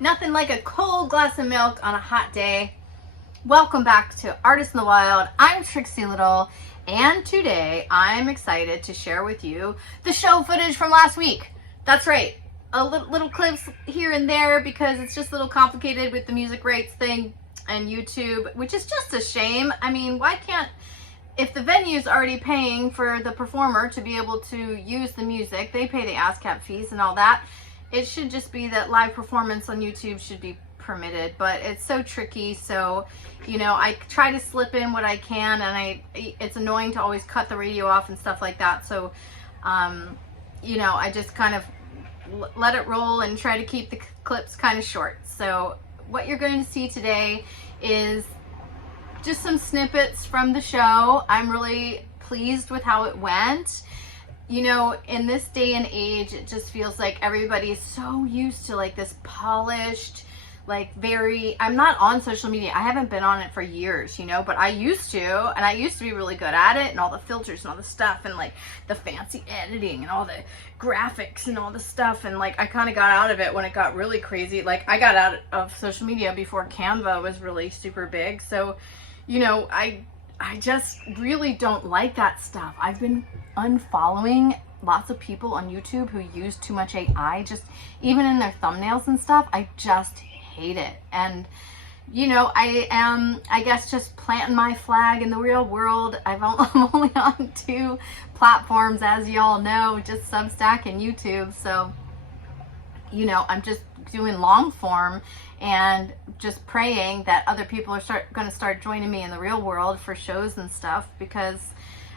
Nothing like a cold glass of milk on a hot day. Welcome back to Artist in the Wild. I'm Trixie Little, and today I'm excited to share with you the show footage from last week. That's right, little clips here and there because it's just a little complicated with the music rights thing and YouTube, which is just a shame. I mean, why can't, if the venue's already paying for the performer to be able to use the music, they pay the ASCAP fees and all that, it should just be that live performance on YouTube should be permitted, but it's so tricky. So, you know, I try to slip in what I can, and it's annoying to always cut the radio off and stuff like that. So, you know, I just kind of let it roll and try to keep the clips kind of short. So what you're going to see today is just some snippets from the show. I'm really pleased with how it went. You know, in this day and age, it just feels like everybody's so used to like this polished, like I'm not on social media. I haven't been on it for years, you know, but I used to, and I used to be really good at it, and all the filters and all the stuff and like the fancy editing and all the graphics and all the stuff. And like, I kind of got out of it when it got really crazy. Like, I got out of social media before Canva was really super big. So, you know, I just really don't like that stuff. I've been unfollowing lots of people on YouTube who use too much AI, just even in their thumbnails and stuff. I just hate it. And, you know, I am, I guess, just planting my flag in the real world. I'm only on 2 platforms, as y'all know, just Substack and YouTube. So, you know, I'm just doing long form and just praying that other people are going to start joining me in the real world for shows and stuff, because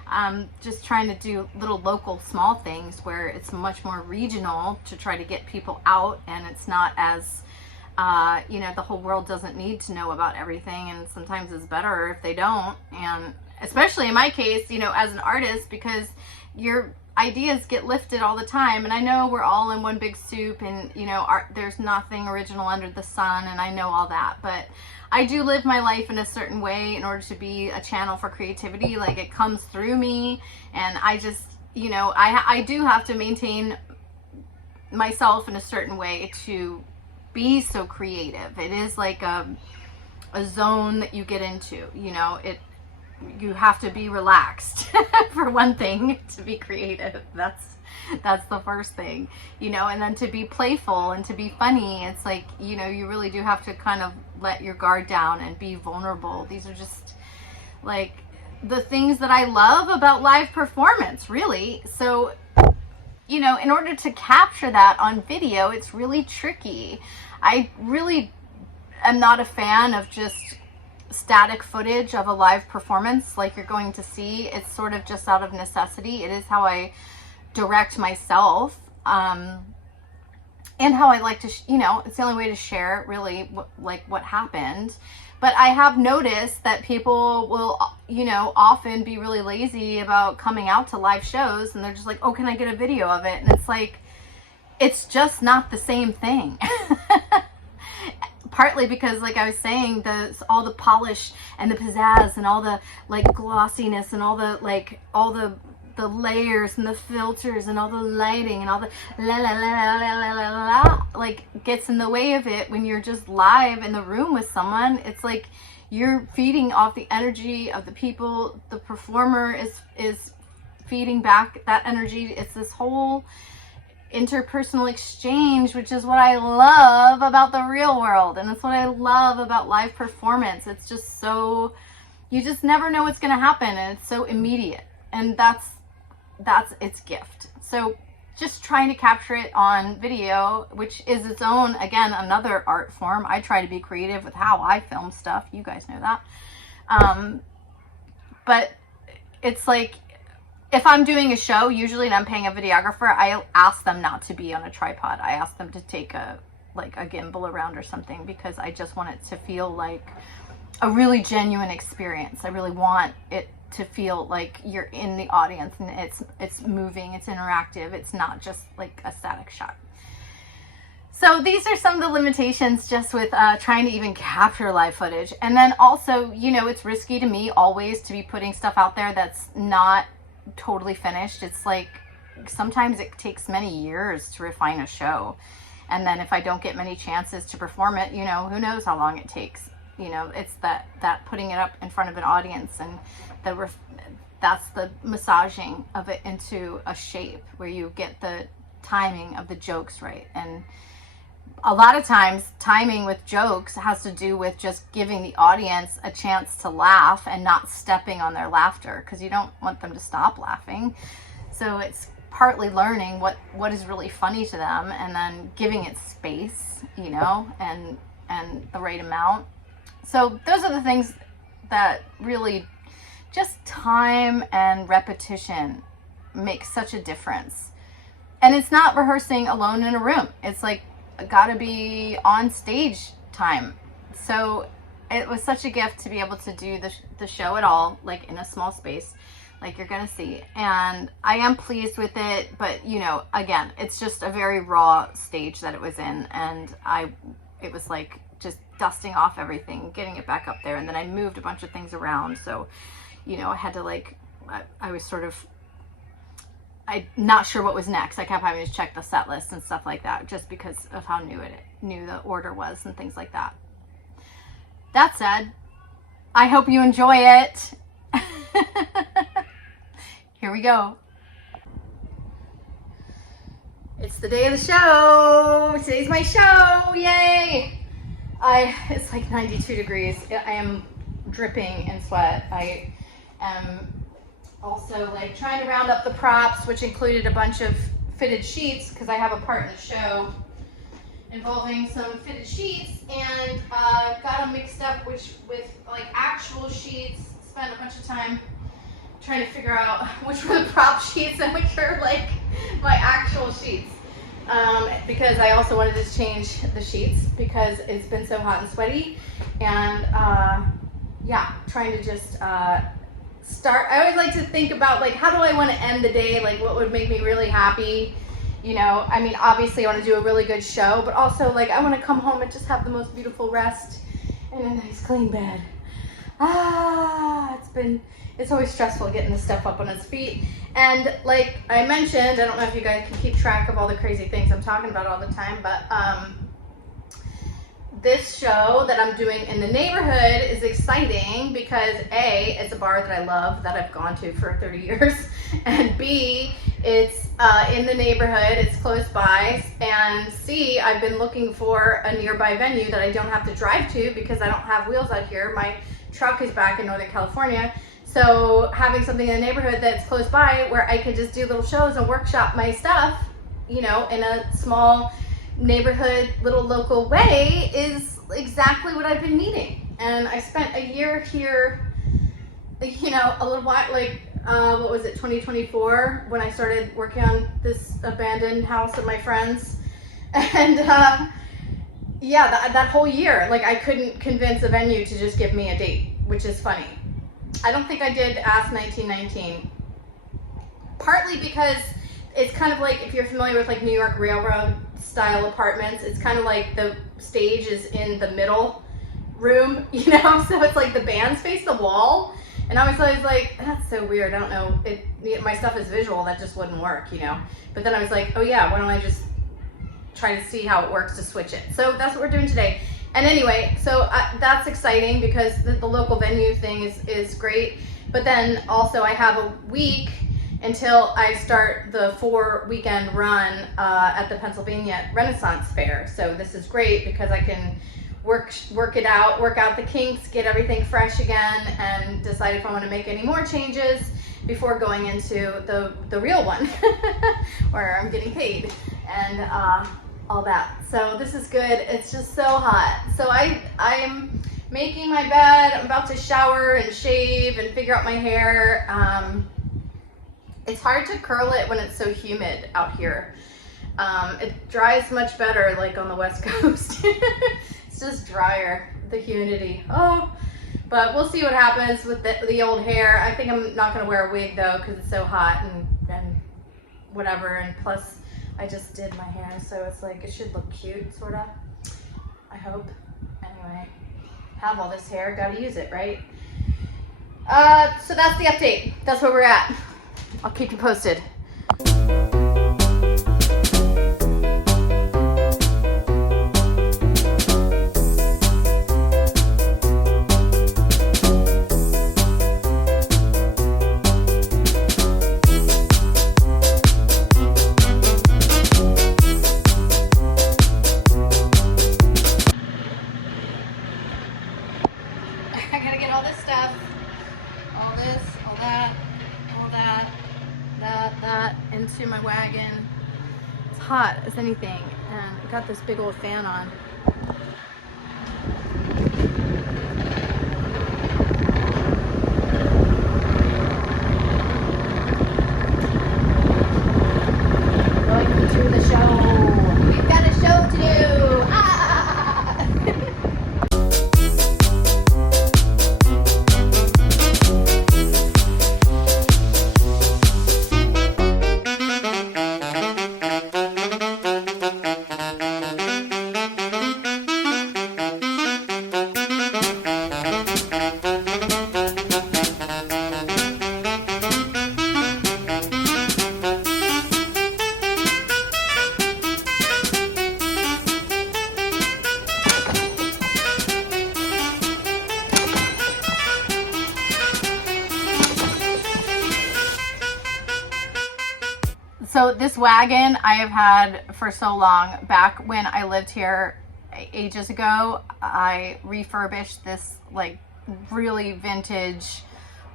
I'm just trying to do little local small things where it's much more regional to try to get people out, and it's not as you know, the whole world doesn't need to know about everything, and sometimes it's better if they don't. And especially in my case, you know, as an artist, because your ideas get lifted all the time, and I know we're all in one big soup, and you know, there's nothing original under the sun, and I know all that, but I do live my life in a certain way in order to be a channel for creativity. Like, it comes through me, and I just, you know, I do have to maintain myself in a certain way to be so creative. It is like a zone that you get into, you know, you have to be relaxed for one thing to be creative. That's the first thing, you know, and then to be playful and to be funny. It's like, you know, you really do have to kind of let your guard down and be vulnerable. These are just like the things that I love about live performance, really. So, you know, in order to capture that on video, it's really tricky. I really am not a fan of just static footage of a live performance like you're going to see. It's sort of just out of necessity. It is how I direct myself, and how I like to, you know, it's the only way to share really what happened. But I have noticed that people will, you know, often be really lazy about coming out to live shows, and they're just like, oh, can I get a video of it? And it's like, it's just not the same thing. Partly because, like I was saying, all the polish and the pizzazz and all the like glossiness and all the layers and the filters and all the lighting and all the la la la la la la la la like gets in the way of it when you're just live in the room with someone. It's like you're feeding off the energy of the people. The performer is feeding back that energy. It's this whole interpersonal exchange, which is what I love about the real world, and that's what I love about live performance. It's just so, you just never know what's going to happen, and it's so immediate, and that's its gift. So just trying to capture it on video, which is its own, again, another art form. I try to be creative with how I film stuff. You guys know that. But it's like, if I'm doing a show, usually, and I'm paying a videographer, I ask them not to be on a tripod. I ask them to take a gimbal around or something, because I just want it to feel like a really genuine experience. I really want it to feel like you're in the audience, and it's moving, it's interactive. It's not just like a static shot. So these are some of the limitations just with trying to even capture live footage. And then also, you know, it's risky to me always to be putting stuff out there that's not totally finished. It's like sometimes it takes many years to refine a show, And then if I don't get many chances to perform it, you know, who knows how long it takes. You know, it's that putting it up in front of an audience, and that's the massaging of it into a shape where you get the timing of the jokes right. And a lot of times timing with jokes has to do with just giving the audience a chance to laugh and not stepping on their laughter, because you don't want them to stop laughing. So it's partly learning what is really funny to them, and then giving it space, you know, and the right amount. So those are the things that really, just time and repetition makes such a difference. And it's not rehearsing alone in a room. It's like gotta be on stage time. So it was such a gift to be able to do the show at all, like in a small space, like you're gonna see. And I am pleased with it, but you know, again, it's just a very raw stage that it was in, and it was like just dusting off everything, getting it back up there, and then I moved a bunch of things around. So, you know, I had to I was sort of, I'm not sure what was next. I kept having to check the set list and stuff like that, just because of how new the order was and things like that. That said, I hope you enjoy it. Here we go. It's the day of the show. Today's my show. Yay! It's like 92 degrees. I am dripping in sweat. I am also like trying to round up the props, which included a bunch of fitted sheets, because I have a part in the show involving some fitted sheets, and got them mixed up with like actual sheets. Spent a bunch of time trying to figure out which were the prop sheets and which are like my actual sheets. Because I also wanted to change the sheets because it's been so hot and sweaty, and yeah, trying to just start. I always like to think about like, how do I want to end the day? Like, what would make me really happy? You know, I mean, obviously I want to do a really good show, but also like I want to come home and just have the most beautiful rest in a nice clean bed. It's always stressful getting this stuff up on its feet. And like I mentioned, I don't know if you guys can keep track of all the crazy things I'm talking about all the time, but this show that I'm doing in the neighborhood is exciting because A, it's a bar that I love, that I've gone to for 30 years, and B, it's in the neighborhood, it's close by, and C, I've been looking for a nearby venue that I don't have to drive to because I don't have wheels out here. My truck is back in Northern California. So having something in the neighborhood that's close by where I can just do little shows and workshop my stuff, you know, in a small neighborhood, little local way is exactly what I've been needing. And I spent a year here, you know, a little while, like, what was it, 2024, when I started working on this abandoned house of my friends. And yeah, that whole year, like I couldn't convince a venue to just give me a date, which is funny. I don't think I did Ask 1919, partly because it's kind of like, if you're familiar with like New York Railroad style apartments, it's kind of like the stage is in the middle room, you know, so it's like the bands face the wall, and I was always like, that's so weird, I don't know, my stuff is visual, that just wouldn't work, you know, but then I was like, oh yeah, why don't I just try to see how it works to switch it. So that's what we're doing today. And anyway, so that's exciting because the local venue thing is great. But then also I have a week until I start the 4-weekend run at the Pennsylvania Renaissance Fair. So this is great because I can work it out, work out the kinks, get everything fresh again, and decide if I want to make any more changes before going into the real one where I'm getting paid and all that. So this is good. It's just so hot. So I'm making my bed. I'm about to shower and shave and figure out my hair. It's hard to curl it when it's so humid out here. It dries much better like on the West Coast. It's just drier, the humidity. Oh, but we'll see what happens with the old hair. I think I'm not gonna wear a wig though because it's so hot and whatever, and plus I just did my hair, so it's like, it should look cute, sort of. I hope. Anyway, have all this hair, gotta use it, right? So that's the update. That's where we're at. I'll keep you posted. into my wagon. It's hot as anything, and I got this big old fan on. Going to the show. We've got a show to do. Ah! So this wagon I have had for so long. Back when I lived here ages ago, I refurbished this like really vintage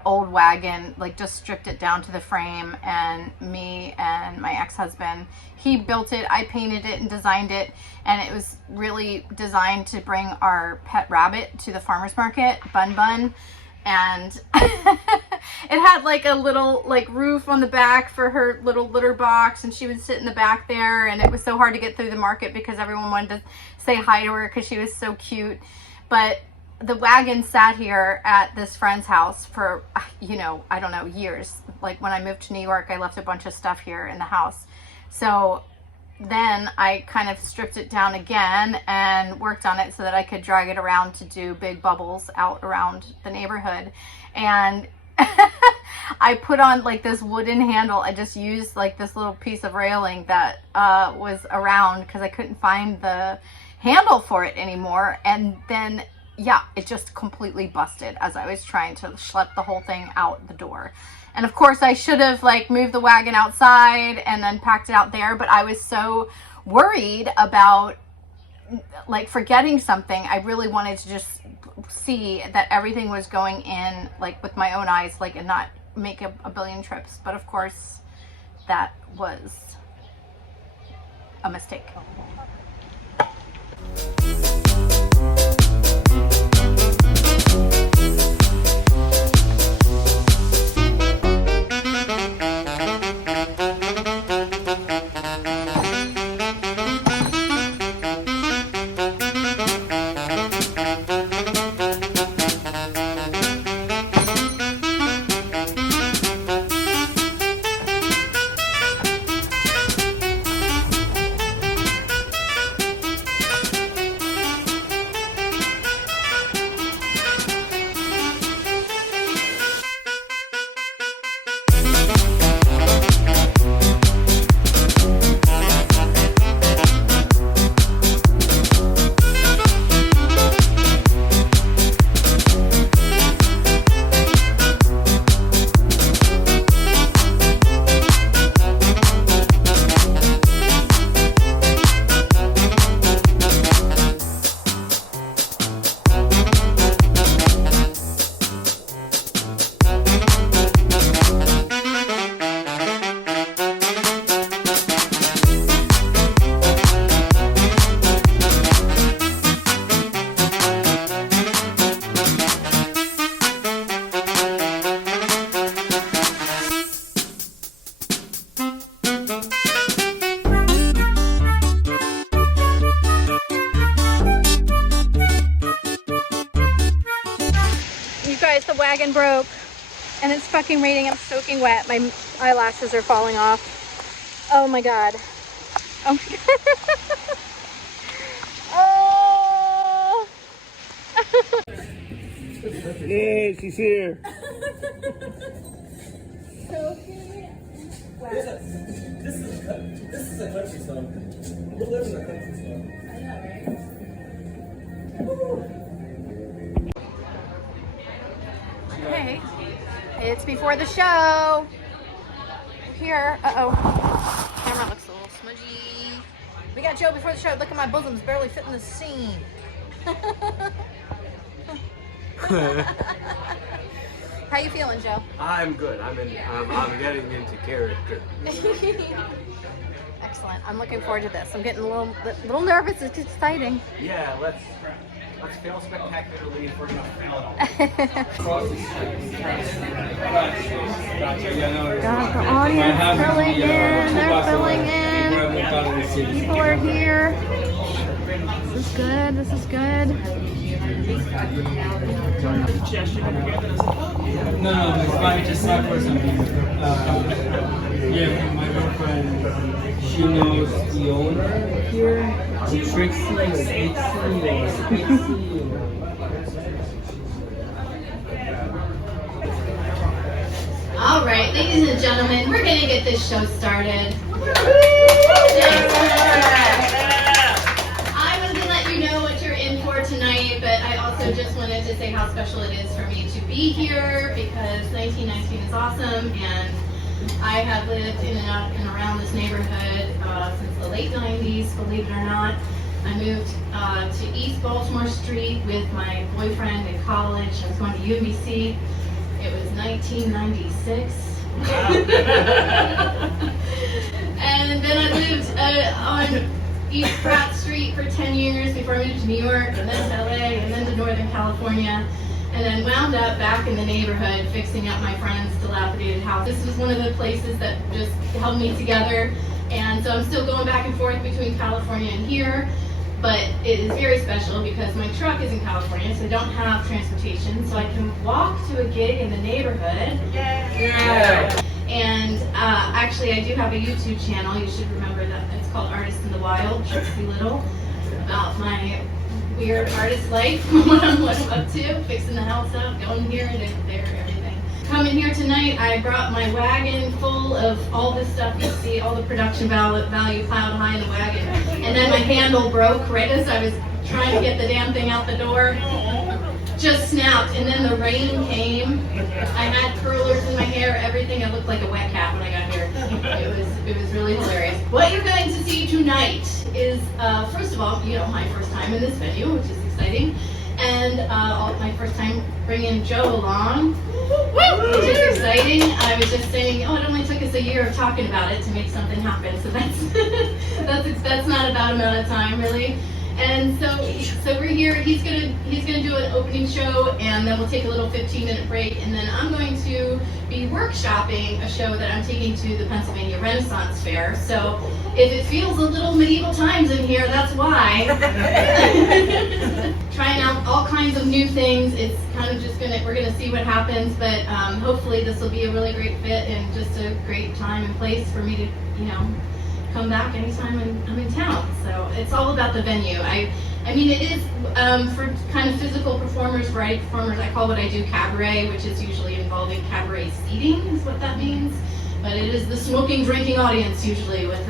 old wagon, like just stripped it down to the frame, and me and my ex-husband, he built it, I painted it and designed it, and it was really designed to bring our pet rabbit to the farmer's market, Bun, and it had like a little like roof on the back for her little litter box, and she would sit in the back there, and it was so hard to get through the market because everyone wanted to say hi to her because she was so cute. But the wagon sat here at this friend's house for, you know, I don't know, years. Like when I moved to New York, I left a bunch of stuff here in the house. So then I kind of stripped it down again and worked on it so that I could drag it around to do big bubbles out around the neighborhood. And I put on like this wooden handle. I just used like this little piece of railing that was around because I couldn't find the handle for it anymore. And then, yeah, it just completely busted as I was trying to schlep the whole thing out the door. And of course I should have like moved the wagon outside and then packed it out there, but I was so worried about like forgetting something. I really wanted to just see that everything was going in like with my own eyes, like, and not make a billion trips. But of course that was a mistake. The wagon broke and it's fucking raining. I'm soaking wet. My eyelashes are falling off. Oh my god. Oh my god. Oh. Yeah, she's here. Soaking wet. This is a country song. We live in a country song. I know, right? Woo. Hey, it's before the show. We're here. Uh-oh. Camera looks a little smudgy. We got Joe before the show. Look at my bosoms barely fit in the scene. How you feeling, Joe? I'm good. I'm getting into character. Excellent. I'm looking forward to this. I'm getting a little nervous. It's exciting. Yeah, let's fail spectacularly if we're gonna fail at all. Got the audience filling in. They're filling in. People are here. This is good. This is good. No, it's probably just not for something. Yeah, my girlfriend, she knows the owner here, Trixie or Trixie. All right, ladies and gentlemen, we're gonna get this show started. I was gonna let you know what you're in for tonight, but I also just wanted to say how special it is for me to be here because 1919 is awesome, and I have lived in and out and around this neighborhood since the late 90s, believe it or not. I moved to East Baltimore Street with my boyfriend in college. I was going to UMBC. It was 1996. And then I lived on East Pratt Street for 10 years before I moved to New York, and then to LA, and then to Northern California, and then wound up back in the neighborhood fixing up my friend's dilapidated house. This was one of the places that just held me together, and so I'm still going back and forth between California and here, but it is very special because my truck is in California, so I don't have transportation, so I can walk to a gig in the neighborhood. Yeah. And actually, I do have a YouTube channel. You should remember that. It's called Artist in the Wild, Trixie Little, about my weird artist life, what I'm up to, fixing the house up, going here and there, everything. Coming here tonight, I brought my wagon full of all this stuff you see, all the production value piled high in the wagon. And then my handle broke right as I was trying to get the damn thing out the door. Just snapped, and then the rain came. I had curlers in my hair, everything. I looked like a wet cat when I got here. It was really hilarious. What you're going to see tonight is, first of all, my first time in this venue, which is exciting, and my first time bringing Joe along, which is exciting. I was just saying, it only took us a year of talking about it to make something happen, so that's not a bad amount of time, really. And so we're here. He's gonna do an opening show, and then we'll take a little 15-minute break, and then I'm going to be workshopping a show that I'm taking to the Pennsylvania Renaissance Fair. So if it feels a little medieval times in here, that's why. Trying out all kinds of new things. It's kind of just we're gonna see what happens, but hopefully this will be a really great fit and just a great time and place for me to, come back anytime I'm in town. So it's all about the venue. I mean, it is for kind of physical performers, variety performers. I call what I do cabaret, which is usually involving cabaret seating, is what that means. But it is the smoking, drinking audience usually with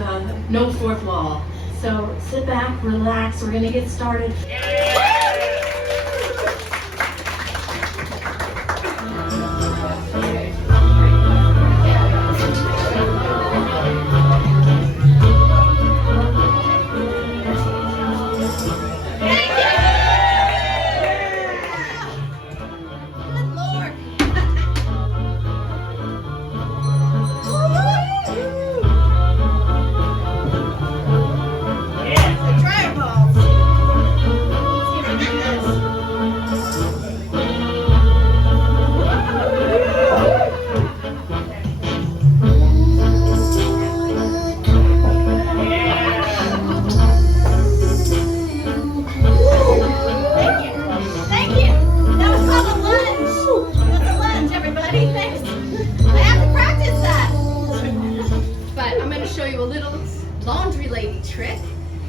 no fourth wall. So sit back, relax. We're gonna get started.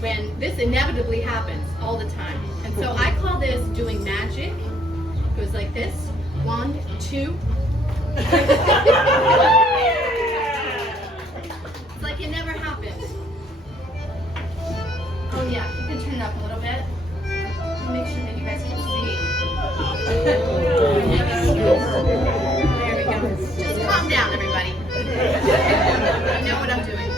When this inevitably happens all the time. And so I call this doing magic. It goes like this. 1, 2. It's like it never happened. Oh yeah, you can turn it up a little bit. Make sure that you guys can see. There we go. Just calm down, everybody. I know what I'm doing.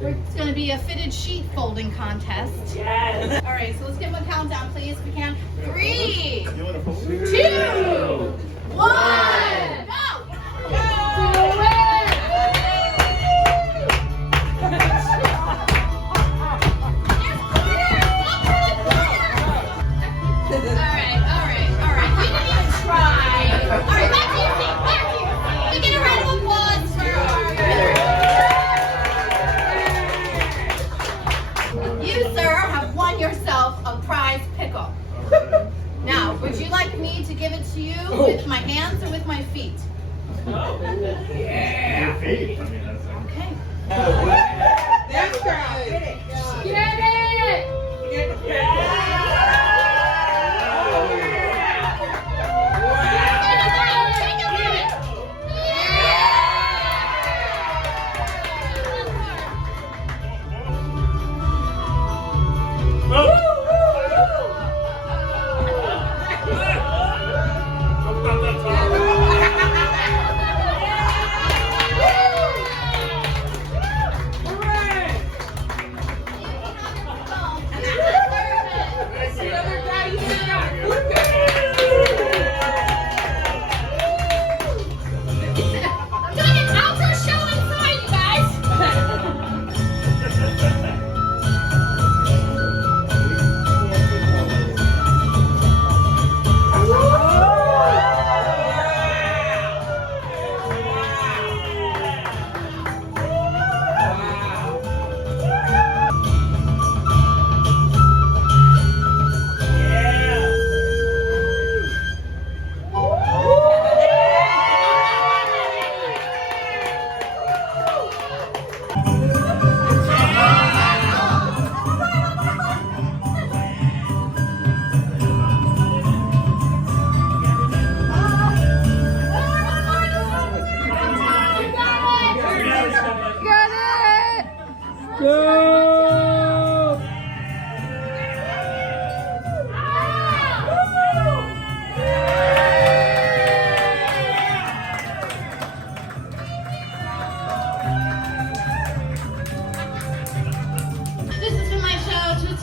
It's going to be a fitted sheet folding contest. Yes. All right, so let's give them a countdown, please, if we can. 3, 2, 1, go! Yourself a prize pickle. Now, would you like me to give it to you with my hands or with my feet? Oh. Yeah. Your feet. I mean, that's okay. That's right. Get it. Get it.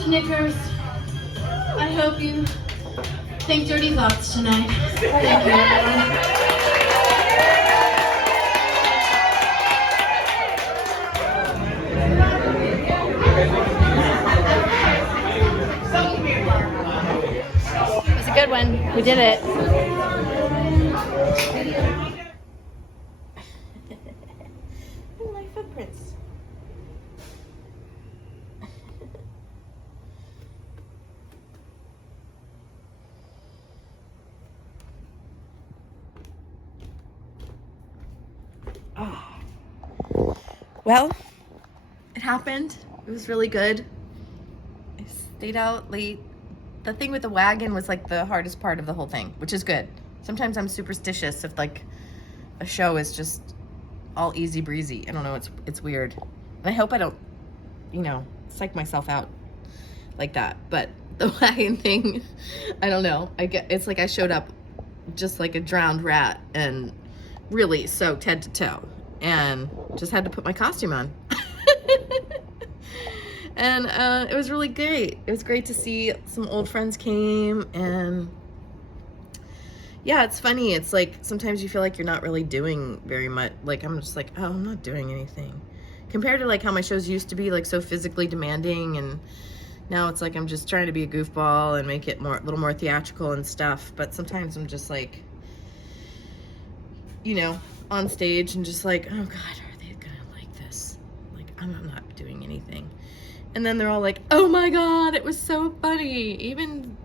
Knickers. I hope you think dirty thoughts tonight. Thank you, everyone. It was a good one. We did it. My footprints. Well, it happened. It was really good. I stayed out late. The thing with the wagon was like the hardest part of the whole thing, which is good. Sometimes I'm superstitious if like a show is just all easy breezy. I don't know, it's weird. And I hope I don't, you know, psych myself out like that. But the wagon thing, I don't know. It's like I showed up just like a drowned rat and really soaked head to toe. And just had to put my costume on. And it was really great. It was great to see some old friends came, and yeah, it's funny. It's like sometimes you feel like you're not really doing very much. Like I'm just like, oh, I'm not doing anything. Compared to like how my shows used to be, like so physically demanding, and now it's like I'm just trying to be a goofball and make it a little more theatrical and stuff. But sometimes I'm just like, you know, on stage and just like, oh God, are they gonna like this? Like, I'm not doing anything. And then they're all like, oh my God, it was so funny. Even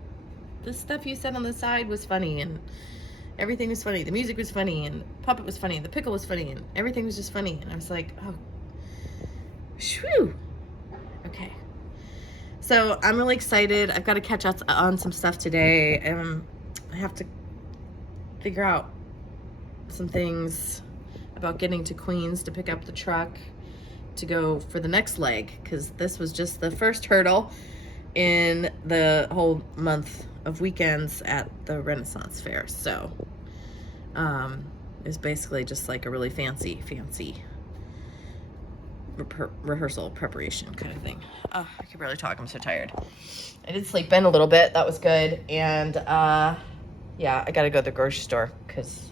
the stuff you said on the side was funny, and everything was funny. The music was funny, and puppet was funny, and the pickle was funny, and everything was just funny. And I was like, oh, shoo. Okay. So I'm really excited. I've got to catch up on some stuff today. I have to figure out some things about getting to Queens to pick up the truck to go for the next leg, because this was just the first hurdle in the whole month of weekends at the Renaissance Fair. So it's basically just like a really fancy rehearsal preparation kind of thing. Oh, I can barely talk. I'm so tired. I did sleep in a little bit. That was good. And yeah, I got to go to the grocery store because,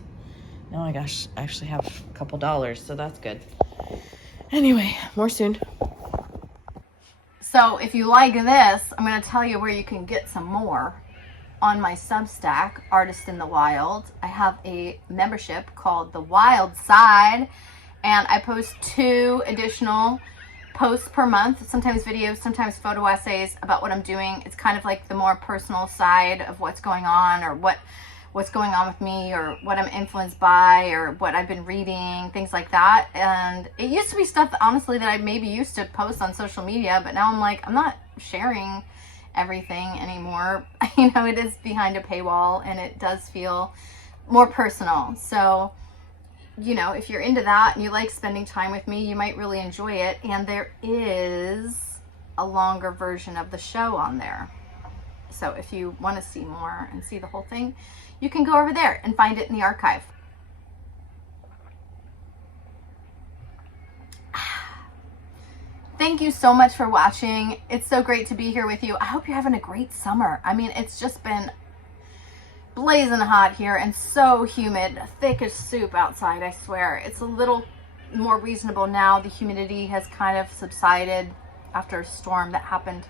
oh my gosh, I actually have a couple dollars. So that's good. Anyway, more soon. So if you like this, I'm going to tell you where you can get some more. On my Substack, Artist in the Wild, I have a membership called The Wild Side, and I post 2 additional posts per month, sometimes videos, sometimes photo essays about what I'm doing. It's kind of like the more personal side of what's going on, or what's going on with me, or what I'm influenced by, or what I've been reading, things like that. And it used to be stuff that, honestly, that I maybe used to post on social media, but now I'm like, I'm not sharing everything anymore. You know, it is behind a paywall, and it does feel more personal. So, you know, if you're into that and you like spending time with me, you might really enjoy it. And there is a longer version of the show on there. So if you want to see more and see the whole thing, you can go over there and find it in the archive. Thank you so much for watching. It's so great to be here with you. I hope you're having a great summer. I mean, it's just been blazing hot here and so humid, thick as soup outside, I swear. It's a little more reasonable now. The humidity has kind of subsided after a storm that happened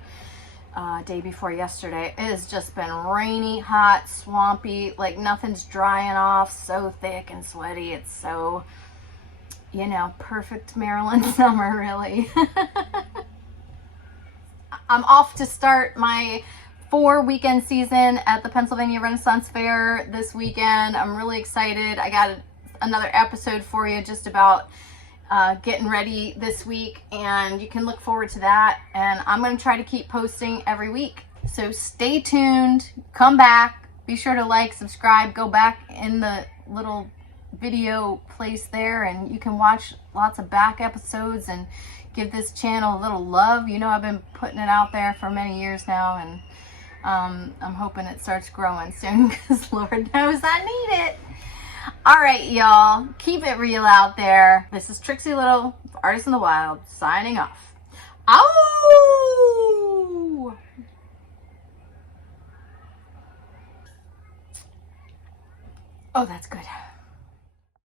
day before yesterday. It has just been rainy, hot, swampy, like nothing's drying off, so thick and sweaty. It's so, you know, perfect Maryland summer, really. I'm off to start my 4-weekend season at the Pennsylvania Renaissance Fair this weekend. I'm really excited. I got another episode for you just about getting ready this week, and you can look forward to that. And I'm going to try to keep posting every week. So stay tuned. Come back. Be sure to like, subscribe, go back in the little video place there, and you can watch lots of back episodes and give this channel a little love. You know, I've been putting it out there for many years now, and I'm hoping it starts growing soon, because Lord knows I need it. All right, y'all, keep it real out there. This is Trixie Little, Artist in the Wild, signing off. Ow! Oh, that's good.